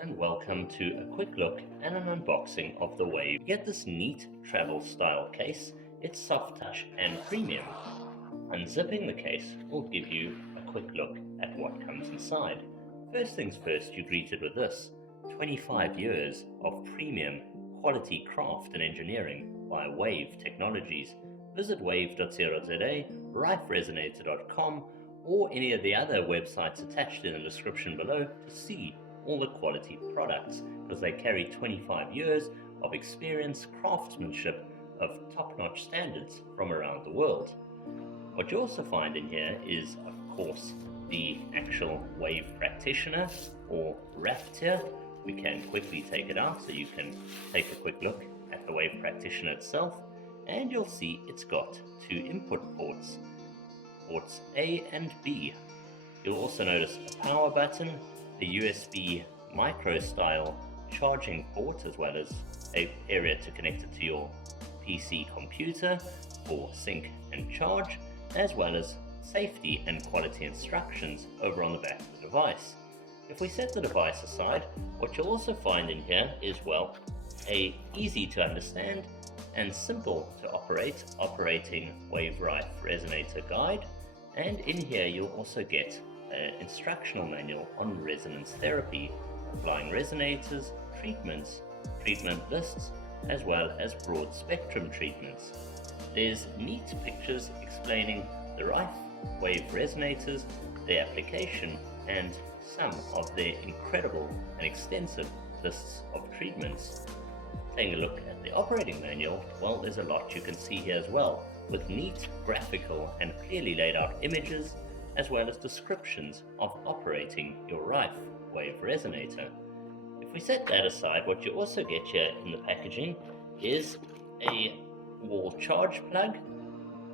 and welcome to a quick look and an unboxing of the WAVE. You get this neat travel style case. It's soft touch and premium. Unzipping the case will give you a quick look at what comes inside. First things first, you're greeted with this: 25 years of premium quality craft and engineering by WAVE Technologies. Visit wave.co.za, riferesonator.com, or any of the other websites attached in the description below to see all the quality products, because they carry 25 years of experience, craftsmanship of top-notch standards from around the world. What you also find in here is, of course, the actual WAVE practitioner or wrapped here. We can quickly take it out so you can take a quick look at the WAVE practitioner itself, and you'll see it's got two input ports, ports A and B. You'll also notice a power button, a USB micro style charging port, as well as an area to connect it to your PC computer for sync and charge, as well as safety and quality instructions over on the back of the device. If we set the device aside, what you'll also find in here is, well, a easy to understand and simple to operate operating WAVE Rife Resonator guide, and in here you'll also get an instructional manual on resonance therapy, applying resonators, treatments, treatment lists, as well as broad spectrum treatments. There's neat pictures explaining the Rife WAVE resonators, their application, and some of their incredible and extensive lists of treatments. Taking a look at the operating manual, well, there's a lot you can see here as well, with neat graphical and clearly laid out images, as well as descriptions of operating your Rife WAVE resonator. If we set that aside, what you also get here in the packaging is a wall charge plug.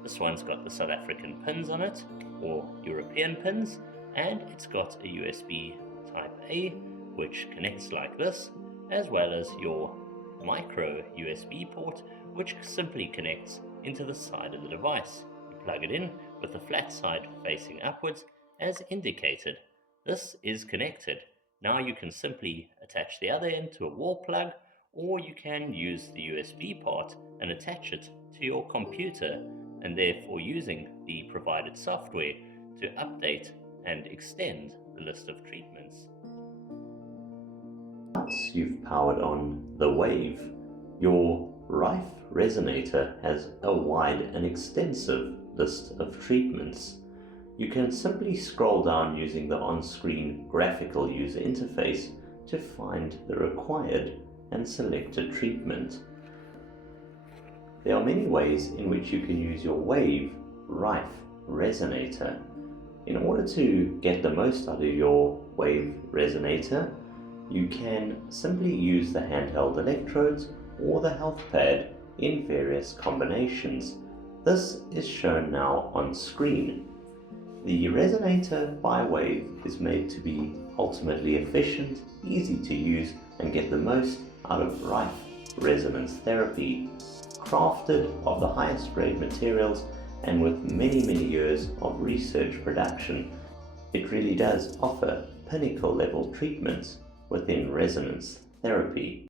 This one's got the South African pins on it, or European pins, and it's got a USB type A, which connects like this, as well as your micro USB port, which simply connects into the side of the device. You plug it in with the flat side facing upwards as indicated. This is connected. Now you can simply attach the other end to a wall plug, or you can use the USB part and attach it to your computer, and therefore using the provided software to update and extend the list of treatments. Once you've powered on the WAVE, your Rife resonator has a wide and extensive list of treatments. You can simply scroll down using the on-screen graphical user interface to find the required and selected treatment. There are many ways in which you can use your WAVE Rife resonator. In order to get the most out of your WAVE resonator, you can simply use the handheld electrodes or the health pad in various combinations. This is shown now on screen. The resonator by WAVE is made to be ultimately efficient, easy to use, and get the most out of Rife resonance therapy. Crafted of the highest grade materials and with many years of research production, it really does offer pinnacle level treatments within resonance therapy.